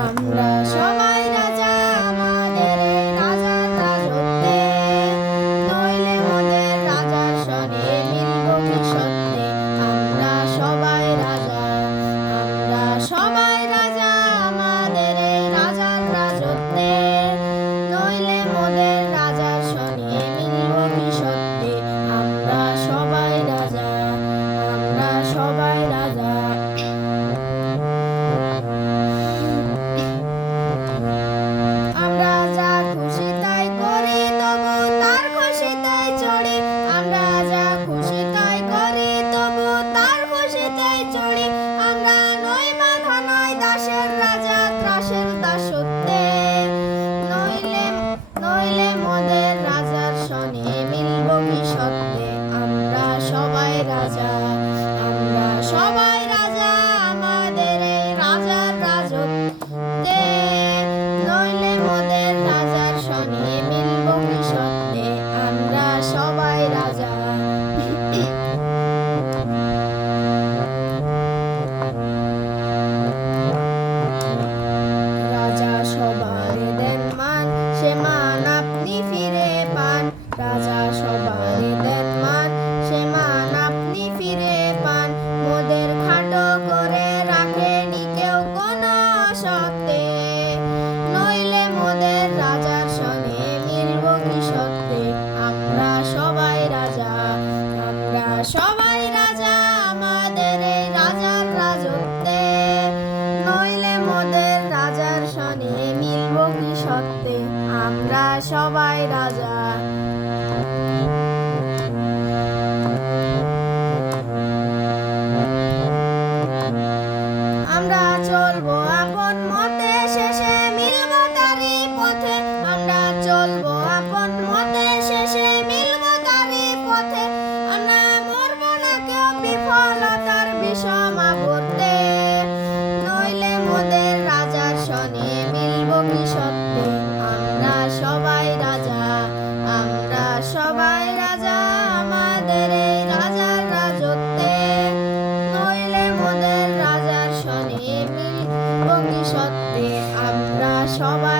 আমরা সবাই রাজা আমাদের এই রাজার রাজত্বে, নইলে মোদের রাজার সনে মিলব কি সত্যে। আমরা সবাই রাজা, আমরা সবাই রাজা আমাদের এই রাজার রাজত্বে, নইলে মোদের রাজার সনে মিলব কি সত্যে। আমরা সবাই রাজা, আমরা সবাই রাজা। আমরা যা খুশি তাই করি, তবু তার খুশিতেই চড়ি। আমরা যা খুশি তাই করি, তবু তার খুশিতেই চড়ি। আমরা নই বাঁধা নই দাসের রাজা, ত্রাসের দাসত্বে, নইলে নইলে মোদের রাজার সনে মিলব কি সত্যে। আমরা সবাই রাজা, আমরা সবাই রাজা আমাদের এই রাজার রাজত্বে, নইলে মোদের রাজার সনে মিলব কি সত্যে। আমরা সবাই রাজা। রাজা সবারে দেন মান, সে মান আপনি ফিরে পান। রাজা সবারে দেন মান, সে মান আপনি ফিরে পান। মোদের খাটো করে রাখেনি কেউ কোনো সত্যে, নইলে মোদের রাজার সনে মিলব কি সত্যে। আমরা সবাই রাজা, আমরা সবাই রাজা আমাদের এই রাজার রাজত্বে, নইলে মোদের রাজার সনে মিলব কি সত্যে। আমরা সবাই রাজা। আমরা চলবো আপন মতে, শেষে মিলব তারি পথে। আমরা চলবো আপন মতে, শেষে মিলব তারি পথে। আমরা মরব না কেউ বিফলতার বিষম আবর্তে, নইলে মোদের রাজার সনে মিলব কি সত্যে। আমরা সবাই রাজা, আমরা সবাই রাজা আমাদের এই রাজার রাজত্বে, নইলে মোদের রাজার সনে মিলব কি সত্যে। আমরা সবাই